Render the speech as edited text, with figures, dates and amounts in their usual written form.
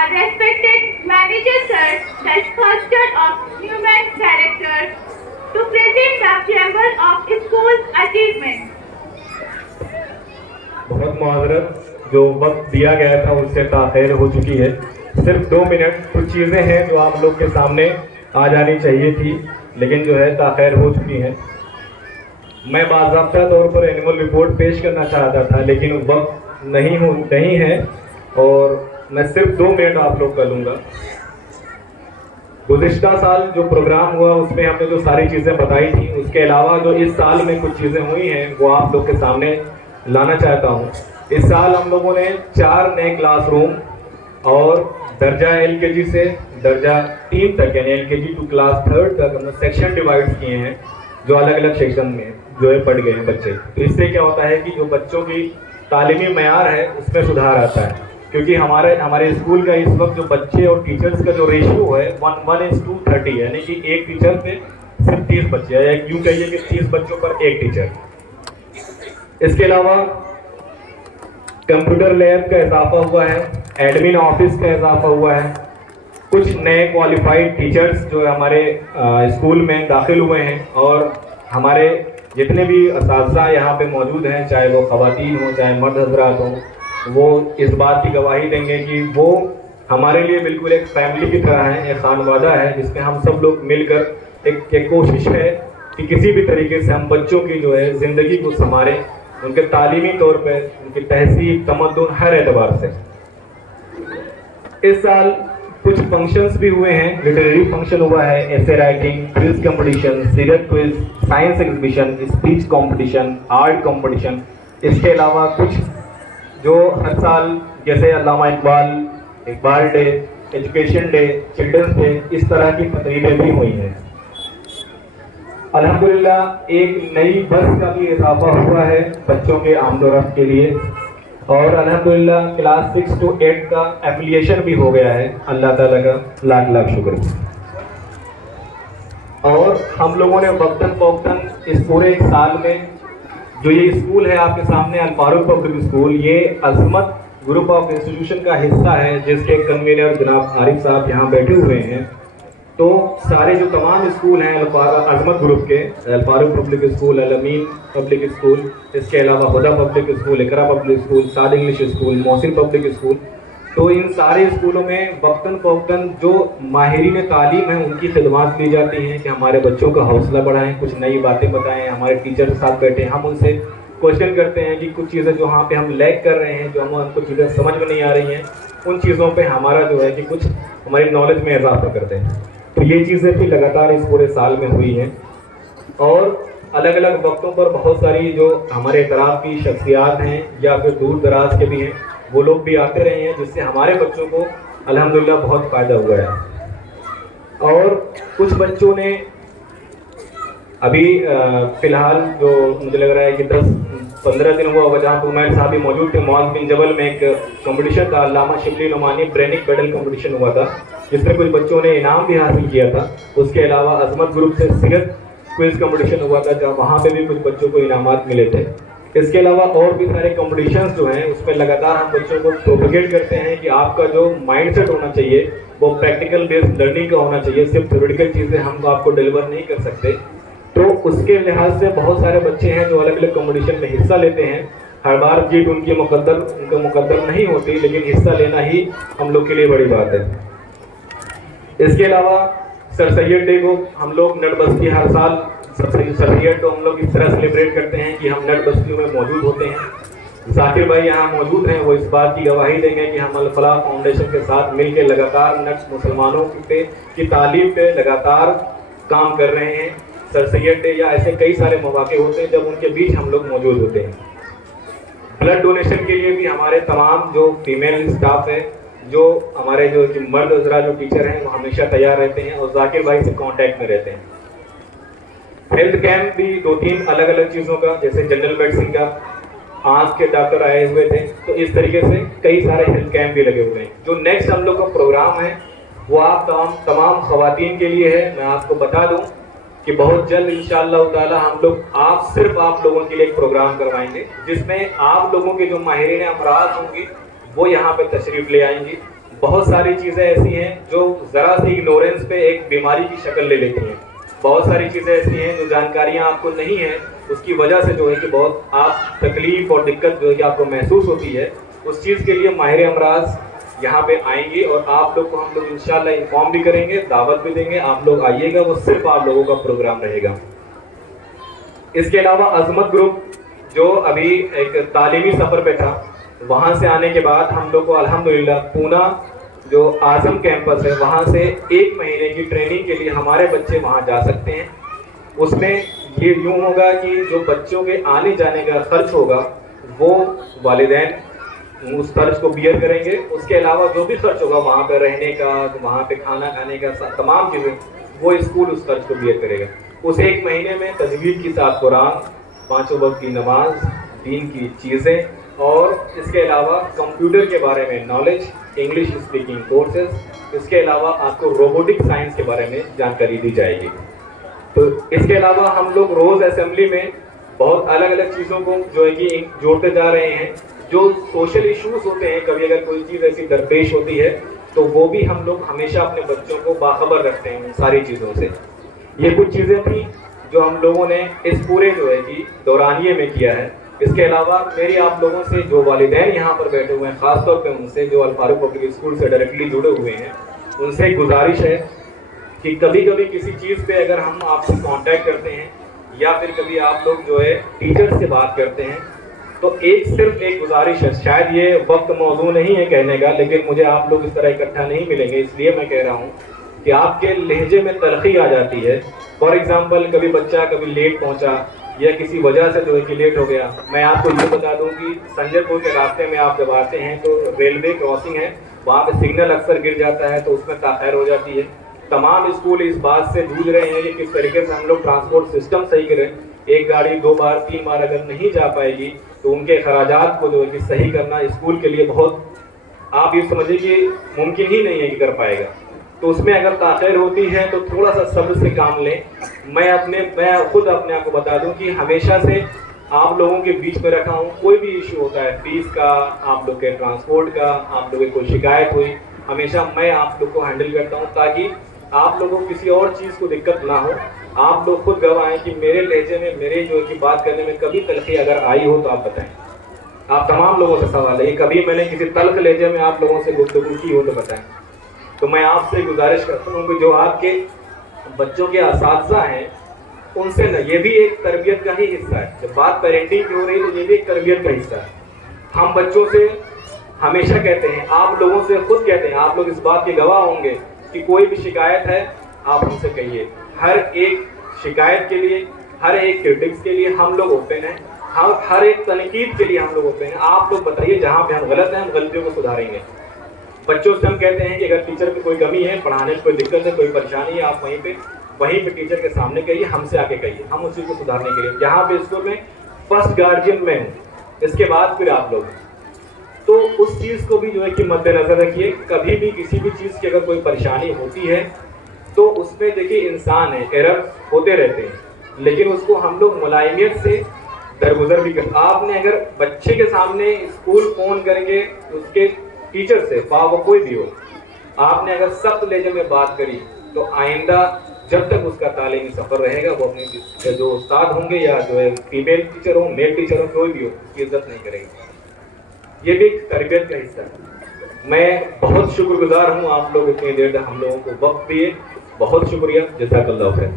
our respected manager sir, that fostered of human character, to present the preamble of school achievement. बहुत माजरत, जो वक्त दिया गया था उससे ताख़ीर हो चुकी है। सिर्फ 2 मिनट। कुछ चीज़ें हैं जो आप लोग के सामने आ जानी चाहिए थी, लेकिन जो है ताख़ीर हो चुकी हैं। मैं बाज़ाब्ता तौर पर एनुअल रिपोर्ट पेश करना चाहता था, लेकिन वक्त नहीं है और मैं सिर्फ 2 मिनट आप लोग का लूँगा। गुज़िश्ता साल जो प्रोग्राम हुआ उसमें हमने जो सारी चीज़ें बताई थी, उसके अलावा जो इस साल में कुछ चीज़ें हुई हैं वो आप लोग के सामने लाना चाहता हूँ। इस साल हम लोगों ने 4 नए क्लासरूम और दर्जा LKG से दर्जा 3 तक, यानी LKG टू क्लास 3 तक हमने सेक्शन डिवाइड किए हैं, जो अलग अलग सेक्शन में जो है पढ़ गए हैं बच्चे। तो इससे क्या होता है कि जो बच्चों की तालीमी मयार है उसमें सुधार आता है, क्योंकि हमारे स्कूल का इस वक्त जो बच्चे और टीचर्स का जो रेशियो है 1:30, यानी कि एक टीचर पे सिर्फ 30 बच्चे हैं, या यूँ कहिए कि 30 बच्चों पर एक टीचर। इसके अलावा कंप्यूटर लैब का इजाफा हुआ है, एडमिन ऑफिस का इजाफा हुआ है, कुछ नए क्वालिफाइड टीचर्स जो हमारे स्कूल में दाखिल हुए हैं, और हमारे जितने भी असातिज़ा यहाँ पे मौजूद हैं, चाहे वो ख़वातीन हो चाहे मर्द हज़रात हों, वो इस बात की गवाही देंगे कि वो हमारे लिए बिल्कुल एक फैमिली की तरह है, एक खानवादा है, जिसमें हम सब लोग मिलकर एक कोशिश है कि किसी भी तरीके से हम बच्चों की जो है ज़िंदगी को संवारें, उनके तालीमी तौर पे, उनकी तहसीब तमद्दुन हर एतबार से। इस साल कुछ फंक्शंस भी हुए हैं। लिटरेरी फंक्शन हुआ है, एसे राइटिंग, क्विज कंपटीशन, सीरत quiz, science exhibition, speech competition, art competition. इसके अलावा कुछ जो हर साल जैसे Allama Iqbal day, education day, children's day, इस तरह की तकरीबें भी हुई हैं। अल्हम्दुलिल्लाह एक नई बस का भी इजाफा हुआ है बच्चों के आमदोरफ्त के लिए, और अल्हम्दुलिल्लाह क्लास 6 to 8 का एफिलिएशन भी हो गया है। अल्लाह ताला का लाख लाख शुक्र। और हम लोगों ने वक्तन फ़ौक्तन इस पूरे एक साल में जो ये स्कूल है आपके सामने, अल फारूक पब्लिक स्कूल, ये अज़मत ग्रुप ऑफ इंस्टीट्यूशन का हिस्सा है, जिसके कन्वीनर जनाब आरिफ साहब यहाँ बैठे हुए हैं। तो सारे जो तमाम स्कूल हैं अज़मत ग्रुप के, Al Farooq public school, Al Amin public school, इसके अलावा Huda public school, Iqra public school, Saad English school, Mohsin public school, तो इन सारे स्कूलों में वक्तन फ़ौक्तन जो माहिरीन तालीम हैं उनकी खिदमत दी जाती हैं कि हमारे बच्चों का हौसला बढ़ाएं, कुछ नई बातें बताएं। हमारे टीचर के साथ बैठे हम उनसे क्वेश्चन करते हैं कि कुछ चीज़ें जो वहाँ पे हम लैग कर रहे हैं, जो हमको चीज़ें समझ में नहीं आ रही हैं, उन चीज़ों पे हमारा जो है कि कुछ हमारी नॉलेज में इजाफा करते हैं। तो ये चीज़ें भी लगातार इस पूरे साल में हुई हैं। और अलग अलग वक्तों पर बहुत सारी जो हमारे इतराफ़ की शख्सियात हैं या फिर दूर दराज के भी हैं, वो लोग भी आते रहे हैं, जिससे हमारे बच्चों को अल्हम्दुलिल्लाह बहुत फ़ायदा हुआ है। और कुछ बच्चों ने अभी फ़िलहाल जो मुझे लग रहा है कि 10-15 दिन हुआ, जहाँ उमैर साहब भी मौजूद थे, मौज बिन जबल में एक कंपटीशन था, अल्लामा शिबली नुमानी ब्रेनिक पेडल कंपटीशन हुआ था, जिसमें कुछ बच्चों ने इनाम भी हासिल किया था। उसके अलावा अज़मत ग्रुप से सीरत क्विज़ कंपटीशन हुआ था, जहाँ वहाँ पे भी कुछ बच्चों को इनामात मिले थे। इसके अलावा और भी सारे कंपटीशंस जो हैं उसमें लगातार हम बच्चों को प्रोपोगेट करते हैं कि आपका जो माइंडसेट होना चाहिए वो प्रैक्टिकल बेस्ड लर्निंग का होना चाहिए, सिर्फ थ्योरेटिकल चीज़ें हम आपको डिलीवर नहीं कर सकते। तो उसके लिहाज से बहुत सारे बच्चे हैं जो अलग अलग कंपटीशन में हिस्सा लेते हैं। हर बार जीत उनका मुकद्दर नहीं होती, लेकिन हिस्सा लेना ही हम लोग के लिए बड़ी बात है। इसके अलावा सर सैयद डे को हम लोग नट बस्ती हर साल सर सैयद तो हम लोग इस तरह सेलिब्रेट करते हैं कि हम नट बस्तियों में मौजूद होते हैं। जाकिर भाई यहाँ मौजूद हैं, वो इस बात की गवाही देंगे कि हम अल फलाह फाउंडेशन के साथ मिलकर लगातार नट मुसलमानों की तालीम पे लगातार काम कर रहे हैं। सर सैयद डे या ऐसे कई सारे मौके होते हैं जब उनके बीच हम लोग मौजूद होते हैं। ब्लड डोनेशन के लिए भी हमारे तमाम जो फीमेल स्टाफ है, जो हमारे जो मर्द हज़रात जो टीचर हैं, वो हमेशा तैयार रहते हैं और जाकिर भाई से कांटेक्ट में रहते हैं। हेल्थ कैंप भी 2-3 अलग अलग चीज़ों का, जैसे जनरल मेडिसिन का, आँख के डॉक्टर आए हुए थे, तो इस तरीके से कई सारे हेल्थ कैंप भी लगे हुए हैं। जो नेक्स्ट हम लोग का प्रोग्राम है वो आप तमाम ख़वातीन के लिए है। मैं आपको बता दूं कि बहुत जल्द इंशाअल्लाह ताला हम लोग सिर्फ आप लोगों के लिए एक प्रोग्राम करवाएंगे, जिसमें आप लोगों के जो माहिरीन अमराज होंगी वो यहाँ पे तशरीफ़ ले आएंगी। بہت ساری چیزیں ایسی ہیں جو ذرا سی اگنورینس پہ ایک بیماری کی شکل لے لیتی ہیں. بہت ساری چیزیں ایسی ہیں جو جانکاریاں آپ کو نہیں ہیں, اس کی وجہ سے جو ہے کہ بہت آپ تکلیف اور دقت جو ہے کہ آپ کو محسوس ہوتی ہے. اس چیز کے لیے ماہر امراض یہاں پہ آئیں گے اور آپ لوگ کو ہم لوگ انشاءاللہ انفارم بھی کریں گے, دعوت بھی دیں گے, آپ لوگ آئیے گا. وہ صرف آپ لوگوں کا پروگرام رہے گا. اس کے علاوہ عظمت گروپ جو ابھی ایک تعلیمی سفر پہ تھا, وہاں سے آنے کے بعد ہم لوگ کو الحمدللہ پونا جو اعظم کیمپس ہے وہاں سے 1 مہینے کی ٹریننگ کے لیے ہمارے بچے وہاں جا سکتے ہیں. اس میں یہ یوں ہوگا کہ جو بچوں کے آنے جانے کا خرچ ہوگا وہ والدین اس خرچ کو بیئر کریں گے. اس کے علاوہ جو بھی خرچ ہوگا وہاں پہ رہنے کا, وہاں پہ کھانا کھانے کا, تمام چیزیں وہ اسکول اس خرچ کو بیئر کرے گا. اس 1 مہینے میں تجوید کے ساتھ قرآن, 5 وقت کی نماز, دین کی چیزیں, اور اس کے علاوہ کمپیوٹر کے بارے میں نالج, انگلش اسپیکنگ کورسز. اس کے علاوہ آپ کو روبوٹک سائنس کے بارے میں جانکاری دی جائے گی. تو اس کے علاوہ ہم لوگ روز اسمبلی میں بہت الگ الگ چیزوں کو جو ہے کہ جوڑتے جا رہے ہیں. جو سوشل ایشوز ہوتے ہیں, کبھی اگر کوئی چیز ایسی درپیش ہوتی ہے تو وہ بھی ہم لوگ ہمیشہ اپنے بچوں کو باخبر رکھتے ہیں ان ساری چیزوں سے. یہ کچھ چیزیں تھیں جو ہم لوگوں نے اس پورے جو ہے کہ دورانیے میں کیا ہے. اس کے علاوہ میری آپ لوگوں سے, جو والدین یہاں پر بیٹھے ہوئے ہیں, خاص طور پہ ان سے جو الفاروق پبلک اسکول سے ڈائریکٹلی جڑے ہوئے ہیں, ان سے گزارش ہے کہ کبھی کبھی کسی چیز پہ اگر ہم آپ سے کانٹیکٹ کرتے ہیں یا پھر کبھی آپ لوگ جو ہے ٹیچر سے بات کرتے ہیں تو صرف ایک گزارش ہے. شاید یہ وقت موضوع نہیں ہے کہنے کا, لیکن مجھے آپ لوگ اس طرح اکٹھا نہیں ملیں گے, اس لیے میں کہہ رہا ہوں کہ آپ کے لہجے میں تلخی آ جاتی ہے. فار ایگزامپل کبھی بچہ کبھی لیٹ پہنچا یا کسی وجہ سے جو ہے کہ لیٹ ہو گیا. میں آپ کو یہ بتا دوں کہ سنجے پور کے راستے میں آپ جب آتے ہیں تو ریلوے کراسنگ ہے, وہاں پہ سگنل اکثر گر جاتا ہے تو اس میں تاخیر ہو جاتی ہے. تمام اسکول اس بات سے جوجھ رہے ہیں کہ کس طریقے سے ہم لوگ ٹرانسپورٹ سسٹم صحیح کریں. ایک گاڑی 2 بار 3 بار اگر نہیں جا پائے گی تو ان کے اخراجات کو جو ہے کہ صحیح کرنا اسکول کے لیے بہت, آپ یہ سمجھیں کہ ممکن ہی نہیں ہے کہ کر پائے گا. تو اس میں اگر تاخیر ہوتی ہے تو تھوڑا سا صبر سے کام لیں. میں خود اپنے آپ کو بتا دوں کہ ہمیشہ سے آپ لوگوں کے بیچ میں رکھا ہوں. کوئی بھی ایشو ہوتا ہے, فیس کا, آپ لوگ کے ٹرانسپورٹ کا, آپ لوگوں کی کوئی شکایت ہوئی, ہمیشہ میں آپ لوگ کو ہینڈل کرتا ہوں تاکہ آپ لوگوں کو کسی اور چیز کو دقت نہ ہو. آپ لوگ خود گواہ ہیں کہ میرے لہجے میں, میرے جو کہ بات کرنے میں کبھی تلخی اگر آئی ہو تو آپ بتائیں. آپ تمام لوگوں سے سوال ہے, کبھی میں نے کسی تلخ لہجے میں آپ لوگوں سے گفتگو کی ہو تو بتائیں. تو میں آپ سے گزارش کرتا ہوں کہ جو آپ کے بچوں کے اساتذہ ہیں ان سے یہ بھی ایک تربیت کا ہی حصہ ہے. جب بات پیرنٹنگ کی ہو رہی ہے تو یہ بھی ایک تربیت کا حصہ ہے. ہم بچوں سے ہمیشہ کہتے ہیں, آپ لوگوں سے خود کہتے ہیں, آپ لوگ اس بات کے گواہ ہوں گے کہ کوئی بھی شکایت ہے آپ ہم سے کہیے. ہر ایک شکایت کے لیے, ہر ایک کرٹکس کے لیے ہم لوگ اوپن ہیں. ہر ایک تنقید کے لیے ہم لوگ اوپن ہیں. آپ لوگ بتائیے جہاں پہ ہم غلط ہیں, ہم غلطیوں کو سدھاریں گے. بچوں سے ہم کہتے ہیں کہ اگر ٹیچر کی کوئی کمی ہے, پڑھانے میں کوئی دقت ہے, کوئی پریشانی ہے, آپ وہیں پہ ٹیچر کے سامنے کہیے, ہم سے آ کے کہیے. ہم اس چیز کو سدھارنے کے لیے یہاں پہ اسکول میں فرسٹ گارجین میں ہوں, اس کے بعد پھر آپ لوگ. تو اس چیز کو بھی جو ہے کہ مد نظر رکھیے. کبھی بھی کسی بھی چیز کی اگر کوئی پریشانی ہوتی ہے تو اس میں دیکھیے انسان ہے, ایرر ہوتے رہتے ہیں, لیکن اس کو ہم لوگ ملائمیت سے درگزر بھی کرتے. آپ نے اگر بچے کے سامنے اسکول فون کر کے اس کے ٹیچر سے, وہ کوئی بھی ہو, آپ نے اگر سخت لہجے میں بات کری تو آئندہ جب تک اس کا تعلیمی سفر رہے گا وہ اپنے جو استاد ہوں گے یا جو ہے فیمیل ٹیچر ہوں, میل ٹیچر ہوں, کوئی بھی ہو, اس کی عزت نہیں کرے گی. یہ بھی ایک تربیت کا حصہ ہے. میں بہت شکر گزار ہوں, آپ لوگ اتنی دیر تک ہم لوگوں کو وقت دیے, بہت شکریہ. جزاک اللہ خیر.